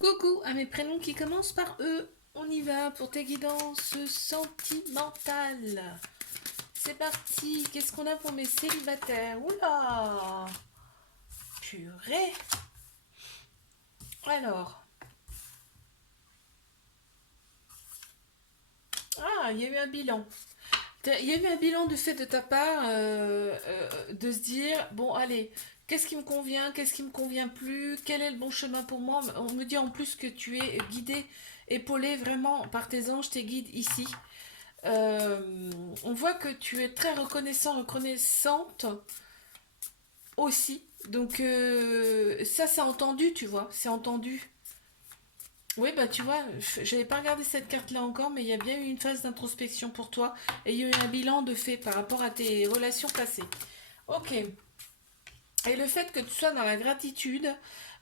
Coucou à mes prénoms qui commencent par E. On y va pour tes guidances sentimentales. C'est parti. Qu'est-ce qu'on a pour mes célibataires? Oula! Purée! Alors. Ah, il y a eu un bilan. Il y a eu un bilan de fait de ta part de se dire, bon allez, qu'est-ce qui me convient, qu'est-ce qui me convient plus, quel est le bon chemin pour moi. On me dit en plus que tu es guidé, épaulé vraiment par tes anges, tes guides ici. On voit que tu es très reconnaissant, reconnaissante aussi. Donc ça c'est entendu, tu vois, c'est entendu. Oui, bah tu vois, j'avais pas regardé cette carte-là encore, mais il y a bien eu une phase d'introspection pour toi et il y a eu un bilan de fait par rapport à tes relations passées. Ok. Et le fait que tu sois dans la gratitude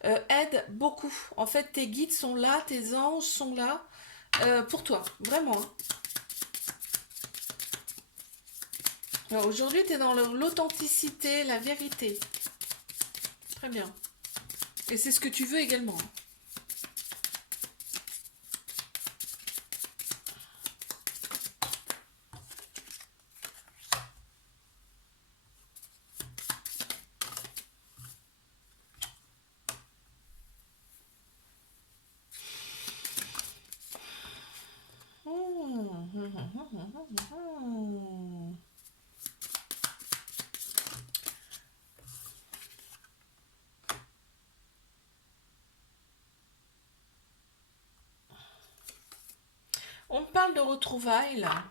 aide beaucoup. En fait, tes guides sont là, tes anges sont là pour toi, vraiment, hein. Alors, aujourd'hui, tu es dans l'authenticité, la vérité. Très bien. Et c'est ce que tu veux également. On parle de retrouvailles là.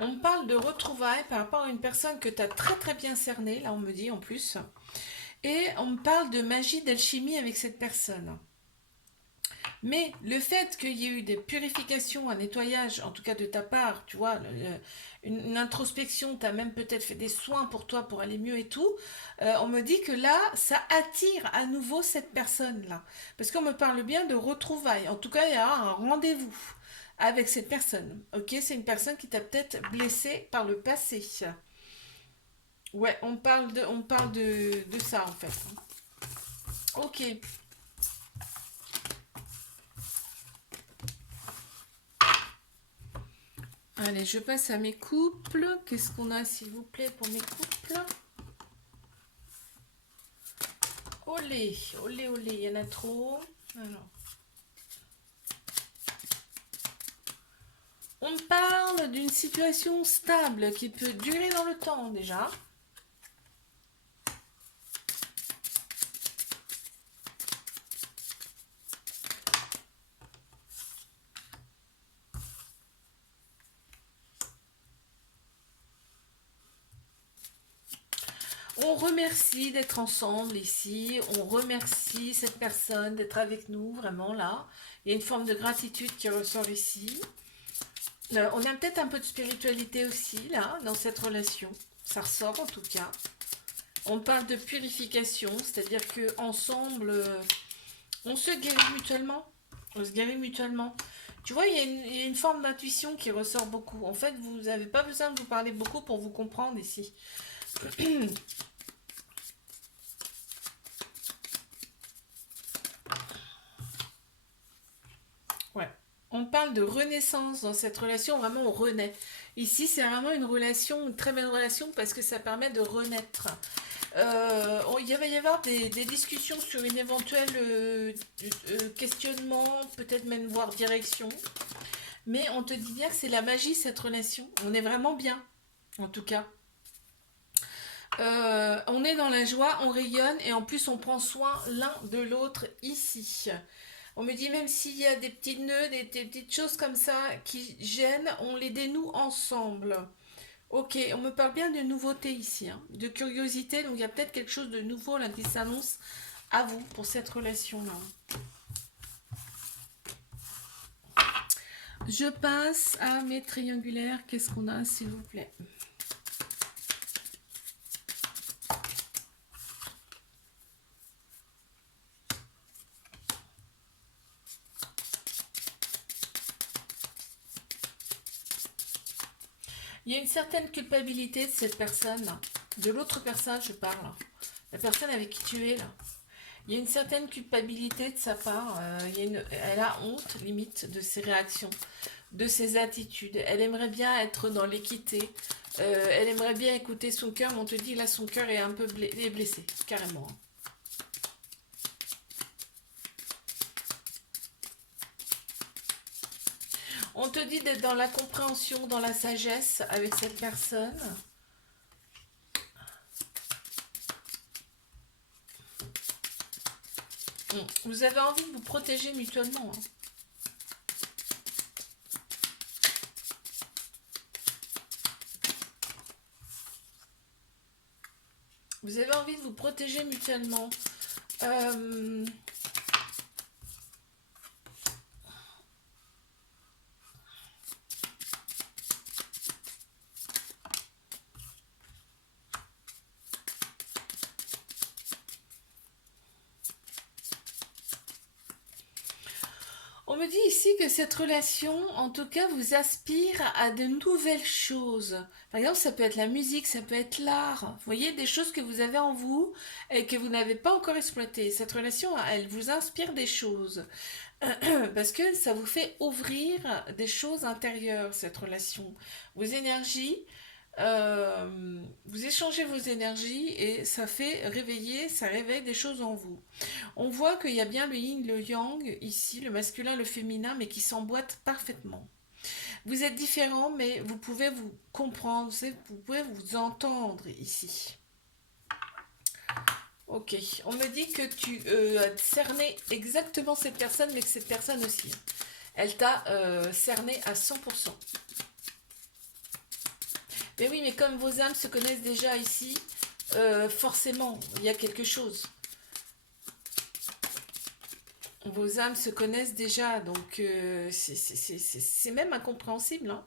On parle de retrouvailles par rapport à une personne que tu as très très bien cernée, là on me dit en plus. Et on me parle de magie, d'alchimie avec cette personne. Mais le fait qu'il y ait eu des purifications, un nettoyage, en tout cas de ta part, tu vois, une introspection, tu as même peut-être fait des soins pour toi pour aller mieux et tout, on me dit que là, ça attire à nouveau cette personne-là. Parce qu'on me parle bien de retrouvailles. En tout cas, il y a un rendez-vous avec cette personne. Ok, c'est une personne qui t'a peut-être blessé par le passé. Ouais, on parle de ça en fait. Ok. Allez, je passe à mes couples. Qu'est-ce qu'on a, s'il vous plaît, pour mes couples? Olé, olé, olé, il y en a trop. Alors, on parle d'une situation stable qui peut durer dans le temps déjà. On remercie d'être ensemble ici. On remercie cette personne d'être avec nous, vraiment là. Il y a une forme de gratitude qui ressort ici. On a peut-être un peu de spiritualité aussi là, dans cette relation. Ça ressort en tout cas. On parle de purification, c'est-à-dire que ensemble, on se guérit mutuellement. On se guérit mutuellement. Tu vois, il y a une forme d'intuition qui ressort beaucoup. En fait, vous n'avez pas besoin de vous parler beaucoup pour vous comprendre ici. Ouais. On parle de renaissance dans cette relation, vraiment on renaît. Ici, c'est vraiment une relation, une très belle relation parce que ça permet de renaître. Il va y avoir des discussions sur une éventuelle questionnement, peut-être même voire direction. Mais on te dit bien que c'est la magie cette relation. On est vraiment bien, en tout cas. On est dans la joie, on rayonne et en plus on prend soin l'un de l'autre ici. On me dit même s'il y a des petits nœuds, des petites choses comme ça qui gênent, on les dénoue ensemble. Ok, on me parle bien de nouveauté ici, hein, de curiosité, donc il y a peut-être quelque chose de nouveau là qui s'annonce à vous pour cette relation-là. Je passe à mes triangulaires. Qu'est-ce qu'on a, s'il vous plaît? Il y a une certaine culpabilité de cette personne, de l'autre personne, je parle. La personne avec qui tu es là. Il y a une certaine culpabilité de sa part. Elle a honte, limite, de ses réactions, de ses attitudes. Elle aimerait bien être dans l'équité. Elle aimerait bien écouter son cœur, mais on te dit là, son cœur est un peu blessé, carrément. On te dit d'être dans la compréhension, dans la sagesse avec cette personne. Vous avez envie de vous protéger mutuellement. Hein. Vous avez envie de vous protéger mutuellement. On me dit ici que cette relation, en tout cas, vous aspire à de nouvelles choses. Par exemple, ça peut être la musique, ça peut être l'art. Vous voyez, des choses que vous avez en vous et que vous n'avez pas encore exploitées. Cette relation, elle vous inspire des choses. Parce que ça vous fait ouvrir des choses intérieures, cette relation. Vos énergies, vous échangez vos énergies et ça fait réveiller, ça réveille des choses en vous. On voit qu'il y a bien le yin, le yang ici, le masculin, le féminin, mais qui s'emboîtent parfaitement. Vous êtes différents, mais vous pouvez vous comprendre, vous pouvez vous entendre ici. Ok, on me dit que tu as cerné exactement cette personne, mais que cette personne aussi, elle t'a cerné à 100%. Mais oui, mais comme vos âmes se connaissent déjà ici, forcément, il y a quelque chose. Vos âmes se connaissent déjà, donc c'est même incompréhensible. Hein.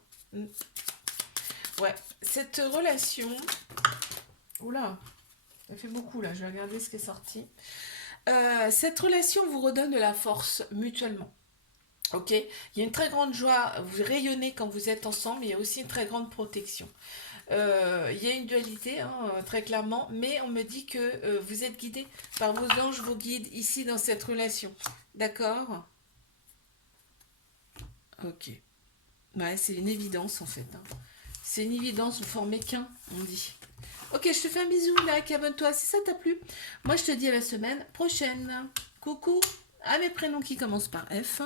Ouais, cette relation... Oula, ça fait beaucoup là, je vais regarder ce qui est sorti. Cette relation vous redonne de la force mutuellement. Ok, il y a une très grande joie, vous rayonnez quand vous êtes ensemble, il y a aussi une très grande protection. Il y a une dualité, hein, très clairement, mais on me dit que vous êtes guidé par vos anges, vos guides, ici dans cette relation. D'accord? Ok. Ouais, c'est une évidence en fait. Hein. C'est une évidence, vous formez qu'un, on dit. Ok, je te fais un bisou, like, abonne-toi si ça t'a plu. Moi, je te dis à la semaine prochaine. Coucou à mes prénoms qui commencent par F.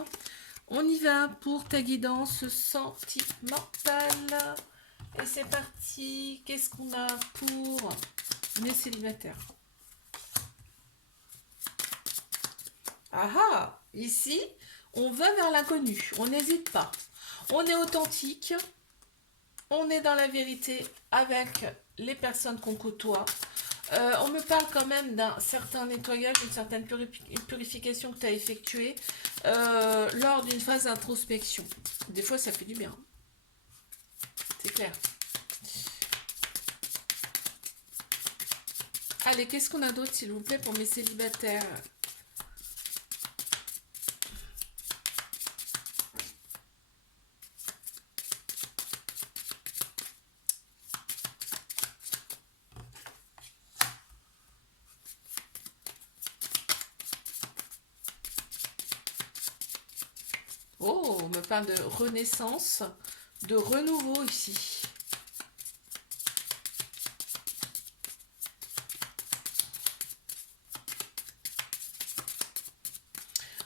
On y va pour ta guidance sentimentale. Et c'est parti. Qu'est-ce qu'on a pour les célibataires? Ah ah, ici, on va vers l'inconnu. On n'hésite pas. On est authentique. On est dans la vérité avec les personnes qu'on côtoie. On me parle quand même d'un certain nettoyage, d'une certaine purification que tu as effectuée lors d'une phase d'introspection. Des fois, ça fait du bien. C'est clair. Allez, qu'est-ce qu'on a d'autre, s'il vous plaît, pour mes célibataires? Oh, on me parle de renaissance, de renouveau ici.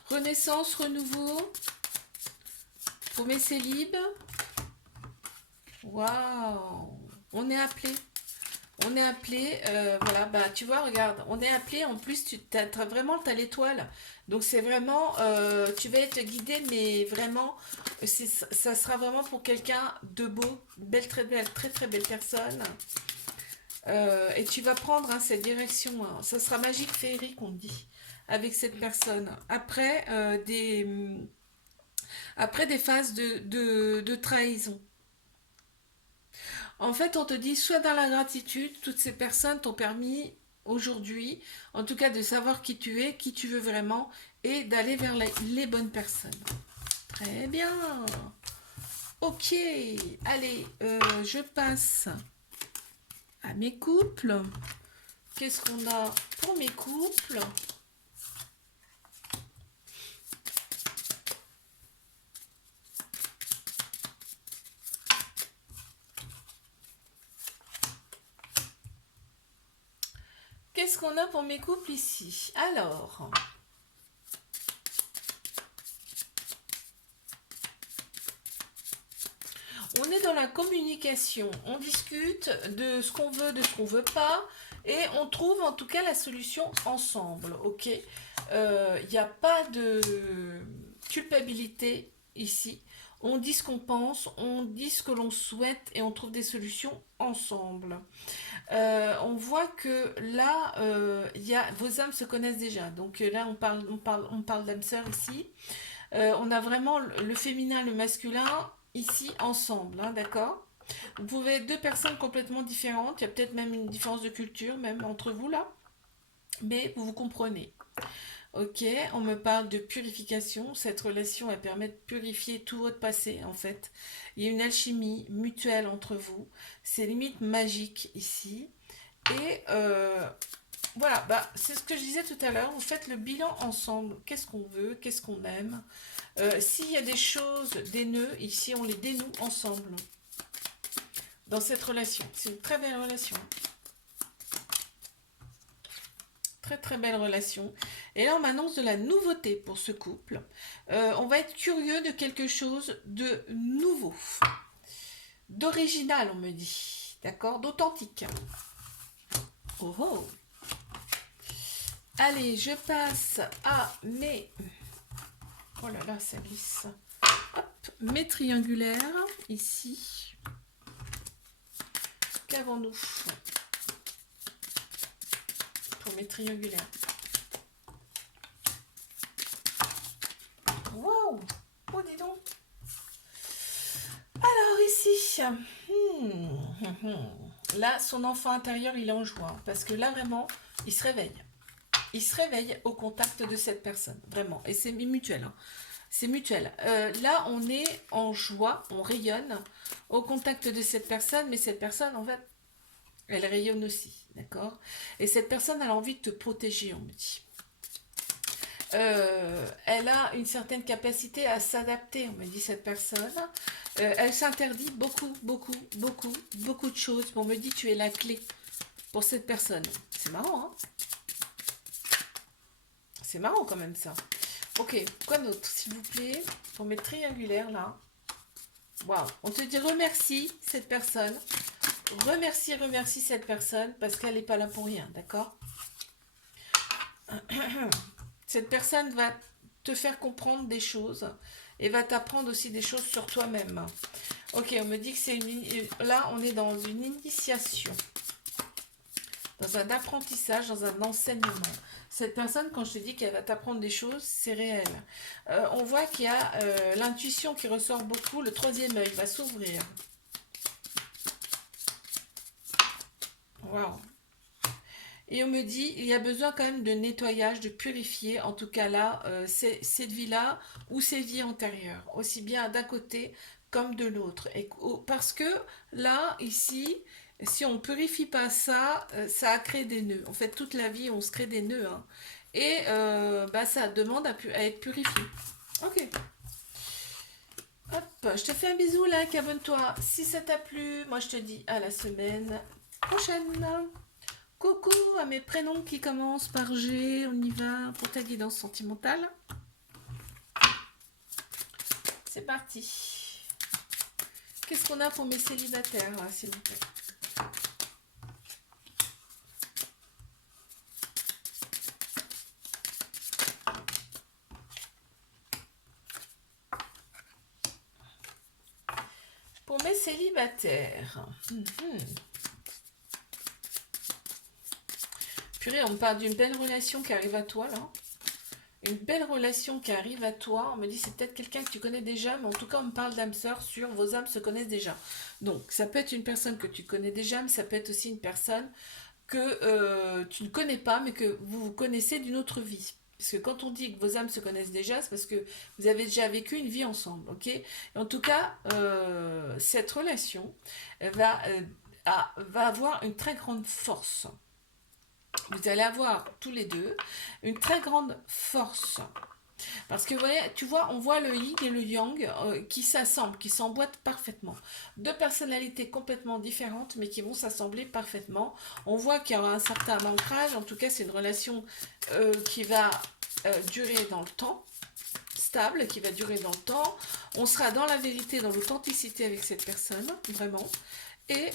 Renaissance, renouveau, pour mes célibes. Waouh, on est appelé. On est appelé, voilà, bah tu vois, regarde, on est appelé, en plus, tu as vraiment, t'as l'étoile. Donc c'est vraiment, tu vas être guidé, mais vraiment, ça sera vraiment pour quelqu'un de beau, belle, très très belle personne. Et tu vas prendre hein, cette direction, hein. Ça sera magique, féerique, on dit, avec cette personne. Après des phases de trahison. En fait, on te dit, sois dans la gratitude, toutes ces personnes t'ont permis aujourd'hui, en tout cas de savoir qui tu es, qui tu veux vraiment, et d'aller vers les bonnes personnes. Très bien. Ok, allez, je passe à mes couples. Qu'est-ce qu'on a pour mes couples? qu'on a pour mes couples ici? Alors, on est dans la communication. On discute de ce qu'on veut, de ce qu'on veut pas. Et on trouve en tout cas la solution ensemble. Ok? Il n'y a pas de culpabilité ici. On dit ce qu'on pense, on dit ce que l'on souhaite et on trouve des solutions ensemble. On voit que là, vos âmes se connaissent déjà. Donc là, on parle d'âme sœur ici. On a vraiment le féminin, le masculin ici ensemble, hein, d'accord? Vous pouvez être deux personnes complètement différentes. Il y a peut-être même une différence de culture, même entre vous là. Mais vous vous comprenez. Ok, on me parle de purification. Cette relation, elle permet de purifier tout votre passé, en fait. Il y a une alchimie mutuelle entre vous. C'est limite magique ici. Et voilà, bah, c'est ce que je disais tout à l'heure. Vous faites le bilan ensemble. Qu'est-ce qu'on veut, qu'est-ce qu'on aime. S'il y a des choses, des nœuds, ici, on les dénoue ensemble. Dans cette relation. C'est une très belle relation. Très très belle relation. Et là, on m'annonce de la nouveauté pour ce couple. On va être curieux de quelque chose de nouveau. D'original, on me dit. D'accord? D'authentique. Oh oh. Allez, je passe à mes... Oh là là, ça glisse. Hop, mes triangulaires, ici. Qu'avons-nous pour mes triangulaires? Waouh! Oh, dis donc! Alors, ici, là, son enfant intérieur, il est en joie. Parce que là, vraiment, il se réveille. Il se réveille au contact de cette personne. Vraiment. Et c'est mutuel. Hein. C'est mutuel. Là, on est en joie, on rayonne au contact de cette personne. Mais cette personne, en fait, elle rayonne aussi. D'accord? Et cette personne, elle a envie de te protéger, on me dit. Elle a une certaine capacité à s'adapter, on me dit cette personne. Elle s'interdit beaucoup de choses. On me dit tu es la clé pour cette personne. C'est marrant, hein? C'est marrant quand même ça. Ok, quoi d'autre, s'il vous plaît, pour mes triangulaires là. Waouh, on te dit remercie cette personne. Remercie cette personne parce qu'elle n'est pas là pour rien, d'accord? Cette personne va te faire comprendre des choses et va t'apprendre aussi des choses sur toi-même. Ok, on me dit que c'est là, on est dans une initiation, dans un apprentissage, dans un enseignement. Cette personne, quand je te dis qu'elle va t'apprendre des choses, c'est réel. On voit qu'il y a l'intuition qui ressort beaucoup, le troisième œil va s'ouvrir. Waouh! Et on me dit, il y a besoin quand même de nettoyage, de purifier, en tout cas là, cette vie-là ou ces vies antérieures, aussi bien d'un côté comme de l'autre. Parce que là, ici, si on ne purifie pas ça, ça a créé des nœuds. En fait, toute la vie, on se crée des nœuds. Hein. Et bah, ça demande à être purifié. Ok. Hop, je te fais un bisou là, abonne-toi. Si ça t'a plu, moi je te dis à la semaine prochaine. Coucou à mes prénoms qui commencent par G, on y va pour ta guidance sentimentale. C'est parti. Qu'est-ce qu'on a pour mes célibataires, s'il vous plaît? Pour mes célibataires. Purée, on me parle d'une belle relation qui arrive à toi, là. Une belle relation qui arrive à toi. On me dit c'est peut-être quelqu'un que tu connais déjà, mais en tout cas, on me parle d'âme sœur sur vos âmes se connaissent déjà. Donc, ça peut être une personne que tu connais déjà, mais ça peut être aussi une personne que tu ne connais pas, mais que vous vous connaissez d'une autre vie. Parce que quand on dit que vos âmes se connaissent déjà, c'est parce que vous avez déjà vécu une vie ensemble, ok? Et en tout cas, cette relation va avoir une très grande force. Vous allez avoir tous les deux une très grande force. Parce que tu vois, on voit le yin et le yang qui s'assemblent, qui s'emboîtent parfaitement. Deux personnalités complètement différentes, mais qui vont s'assembler parfaitement. On voit qu'il y aura un certain ancrage. En tout cas, c'est une relation qui va durer dans le temps, stable, qui va durer dans le temps. On sera dans la vérité, dans l'authenticité avec cette personne, vraiment. Et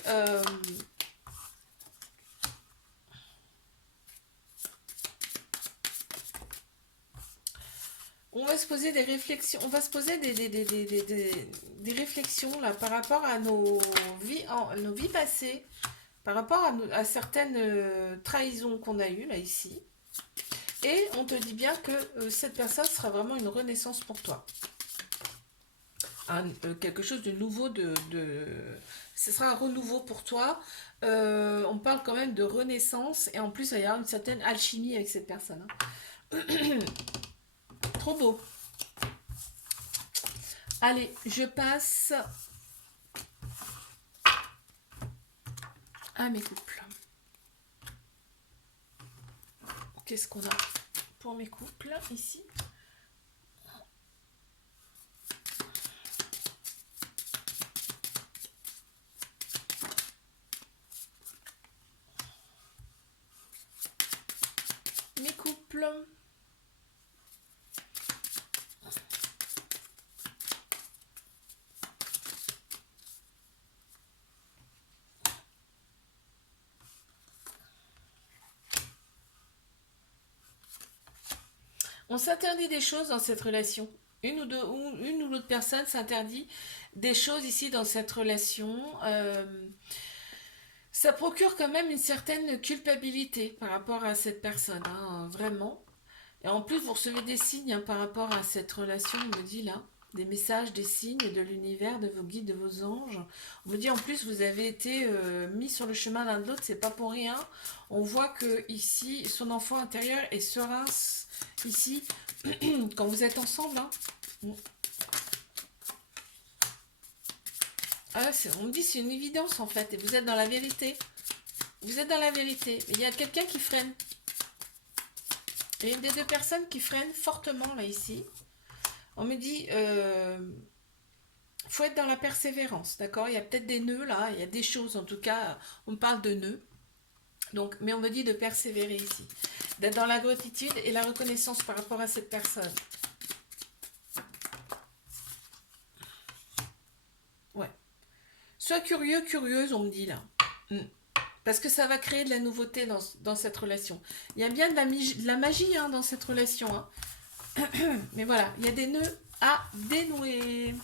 on va se poser des réflexions, on va se poser des réflexions là par rapport à nos vies passées, par rapport à certaines trahisons qu'on a eues là ici. Et on te dit bien que cette personne sera vraiment une renaissance pour toi. Quelque chose de nouveau, ce sera un renouveau pour toi. On parle quand même de renaissance et en plus il y a une certaine alchimie avec cette personne. Hein. Trop beau. Allez, je passe à mes couples. Qu'est-ce qu'on a pour mes couples ici? Mes couples. On s'interdit des choses dans cette relation. Une ou l'autre personne s'interdit des choses ici dans cette relation. Ça procure quand même une certaine culpabilité par rapport à cette personne, hein, vraiment. Et en plus, vous recevez des signes hein, par rapport à cette relation, on me dit là. Des messages, des signes de l'univers, de vos guides, de vos anges. On me dit en plus, vous avez été mis sur le chemin l'un de l'autre, c'est pas pour rien. On voit que ici, son enfant intérieur est serein ici, quand vous êtes ensemble. Hein. Ah, on me dit c'est une évidence en fait, et vous êtes dans la vérité. Vous êtes dans la vérité. Mais il y a quelqu'un qui freine. Il y a une des deux personnes qui freine fortement là ici. On me dit, faut être dans la persévérance, d'accord? Il y a peut-être des nœuds là, il y a des choses en tout cas, on parle de nœuds. Donc, mais on me dit de persévérer ici, d'être dans la gratitude et la reconnaissance par rapport à cette personne. Ouais. Sois curieux, curieuse, on me dit là. Parce que ça va créer de la nouveauté dans cette relation. Il y a bien de la magie hein, dans cette relation. Hein. Mais voilà, il y a des nœuds à dénouer.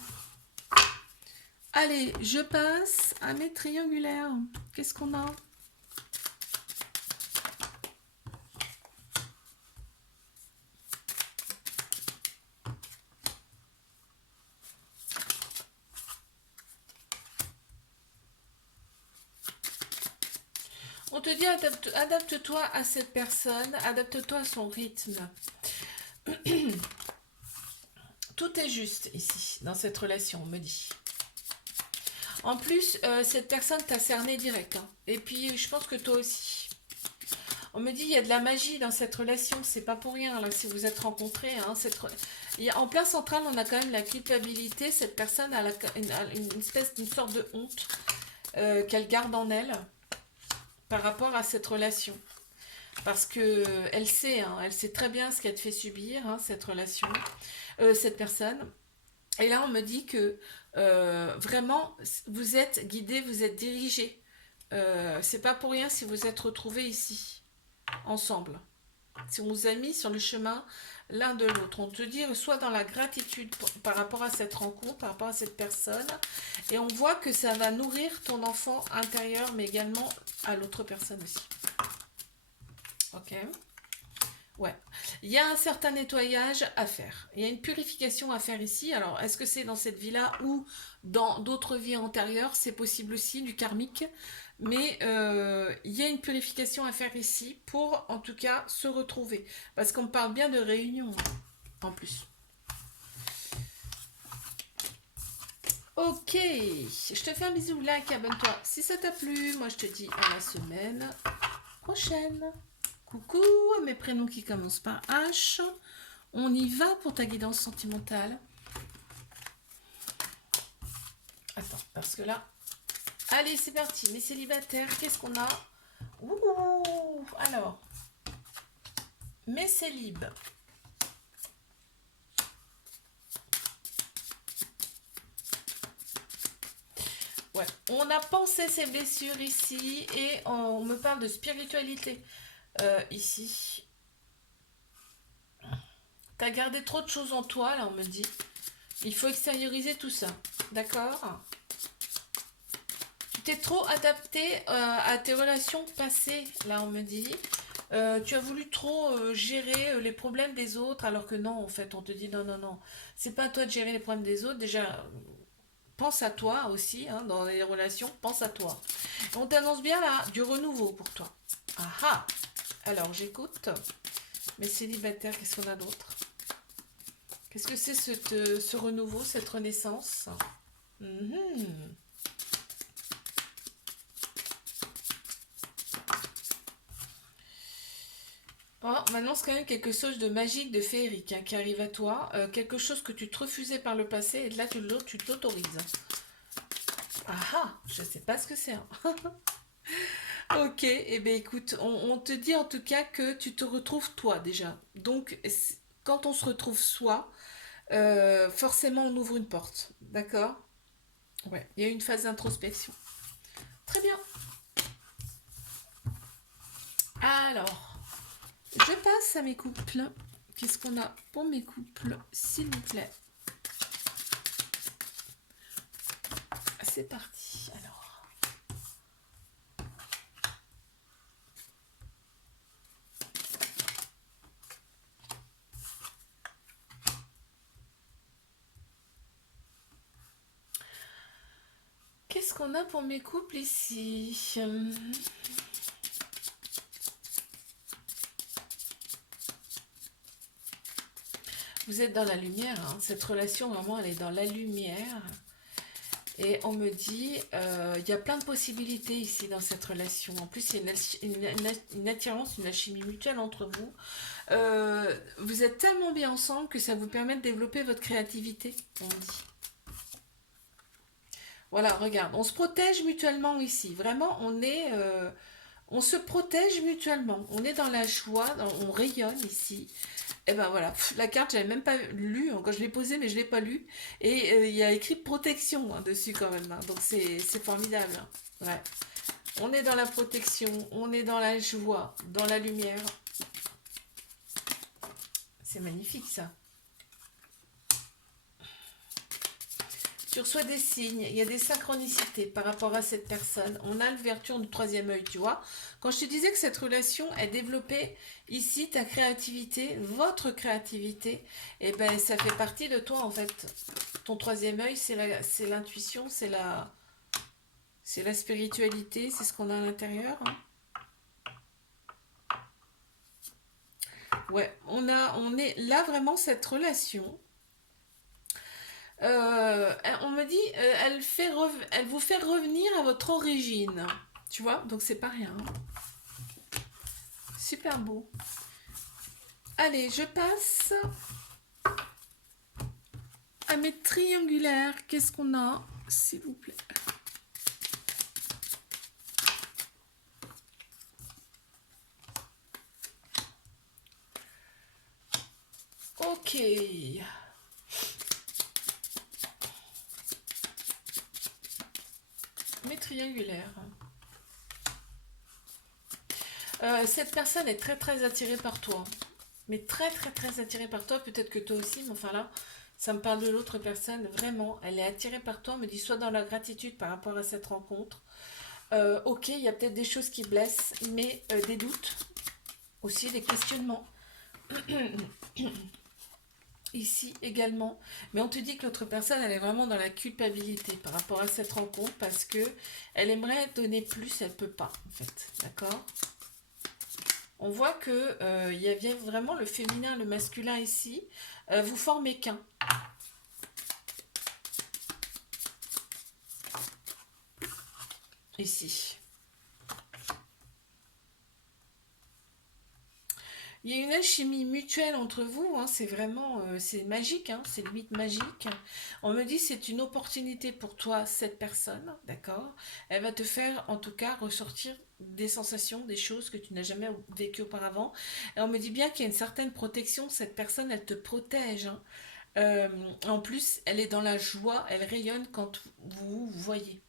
Allez, je passe à mes triangulaires. Qu'est-ce qu'on a? On te dit adapte-toi à cette personne, adapte-toi à son rythme. Tout est juste ici, dans cette relation, on me dit. En plus, cette personne t'a cerné direct. Hein. Et puis, je pense que toi aussi. On me dit, il y a de la magie dans cette relation. C'est pas pour rien, là, si vous êtes rencontrés. Hein, en plein central, on a quand même la culpabilité. Cette personne a une sorte de honte qu'elle garde en elle par rapport à cette relation. Parce que elle sait très bien ce qu'elle te fait subir, hein, cette relation, cette personne. Et là, on me dit que vraiment, vous êtes guidé, vous êtes dirigé. C'est pas pour rien si vous êtes retrouvés ici, ensemble. Si on vous a mis sur le chemin l'un de l'autre. On te dit, sois dans la gratitude par rapport à cette rencontre, par rapport à cette personne. Et on voit que ça va nourrir ton enfant intérieur, mais également à l'autre personne aussi. Ok. Ouais. Il y a un certain nettoyage à faire. Il y a une purification à faire ici. Alors, est-ce que c'est dans cette vie-là ou dans d'autres vies antérieures? C'est possible aussi, du karmique. Mais il y a une purification à faire ici pour, en tout cas, se retrouver. Parce qu'on parle bien de réunion, en plus. Ok. Je te fais un bisou, like, abonne-toi. Si ça t'a plu, moi je te dis à la semaine prochaine. Coucou, mes prénoms qui commencent par H. On y va pour ta guidance sentimentale. Attends, parce que là... Allez, c'est parti. Mes célibataires, qu'est-ce qu'on a? Ouh, alors, mes célibes. Ouais, on a pensé ces blessures ici et on me parle de spiritualité ici. T'as gardé trop de choses en toi, là, on me dit. Il faut extérioriser tout ça. D'accord? Tu t'es trop adapté à tes relations passées, là, on me dit. Tu as voulu trop gérer les problèmes des autres, alors que non, en fait, on te dit non, non, non. C'est pas à toi de gérer les problèmes des autres. Déjà, pense à toi aussi, hein, dans les relations, pense à toi. On t'annonce bien là du renouveau pour toi. Ah ah. Alors, j'écoute. Mes célibataires, qu'est-ce qu'on a d'autre? Qu'est-ce que c'est ce renouveau, cette renaissance? Mhm. Oh, maintenant, c'est quand même quelque chose de magique, de féerique hein, qui arrive à toi. Quelque chose que tu te refusais par le passé et là, tu t'autorises. Ah ah, je sais pas ce que c'est. Hein. Ok, et bien écoute, on te dit en tout cas que tu te retrouves toi déjà. Donc, quand on se retrouve soi, forcément on ouvre une porte. D'accord? Ouais, il y a une phase d'introspection. Très bien. Alors, je passe à mes couples. Qu'est-ce qu'on a pour mes couples, s'il vous plaît? C'est parti. Alors, qu'est-ce qu'on a pour mes couples ici? Vous êtes dans la lumière, hein. Cette relation, vraiment, elle est dans la lumière. Et on me dit, il y a plein de possibilités ici dans cette relation. En plus, il y a une attirance, une alchimie mutuelle entre vous. Vous êtes tellement bien ensemble que ça vous permet de développer votre créativité, on me dit. Voilà, regarde, on se protège mutuellement ici. Vraiment, on se protège mutuellement. On est dans la joie, on rayonne ici. Et ben voilà, la carte, j'avais même pas lu, hein, quand je l'ai posée, mais je l'ai pas lue. Et il y a écrit protection hein, dessus quand même. Hein. Donc c'est formidable. Hein. Ouais. On est dans la protection, on est dans la joie, dans la lumière. C'est magnifique ça. Tu reçois des signes, il y a des synchronicités par rapport à cette personne. On a l'ouverture du troisième œil, tu vois. Quand je te disais que cette relation est développée ici, ta créativité, votre créativité, et ben ça fait partie de toi en fait. Ton troisième œil, c'est l'intuition, c'est la spiritualité, c'est ce qu'on a à l'intérieur. Hein. Ouais, on est là vraiment cette relation. On me dit, elle vous fait revenir à votre origine. Tu vois, donc c'est pas rien. Super beau. Allez, je passe à mes triangulaires. Qu'est-ce qu'on a, s'il vous plaît? Ok. Mes triangulaires. Cette personne est très très attirée par toi. Mais très très très attirée par toi. Peut-être que toi aussi, mais enfin là, ça me parle de l'autre personne. Vraiment, elle est attirée par toi. On me dit soit dans la gratitude par rapport à cette rencontre. Ok, il y a peut-être des choses qui blessent, mais des doutes. Aussi des questionnements. Ici également. Mais on te dit que l'autre personne, elle est vraiment dans la culpabilité par rapport à cette rencontre parce que elle aimerait donner plus, elle peut pas, en fait. D'accord? On voit que il y avait vraiment le féminin, le masculin ici. Vous formez qu'un. Ici. Il y a une alchimie mutuelle entre vous, hein, c'est vraiment, c'est magique, hein, c'est limite magique. On me dit c'est une opportunité pour toi, cette personne, d'accord? Elle va te faire en tout cas ressortir des sensations, des choses que tu n'as jamais vécues auparavant. Et on me dit bien qu'il y a une certaine protection, cette personne, elle te protège, hein. Euh, En plus, elle est dans la joie, elle rayonne quand vous vous voyez.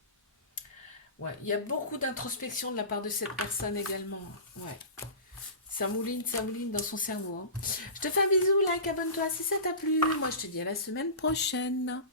Ouais, il y a beaucoup d'introspection de la part de cette personne également. Ouais. Ça mouline dans son cerveau, hein. Je te fais un bisou, like, abonne-toi si ça t'a plu. Moi, je te dis à la semaine prochaine.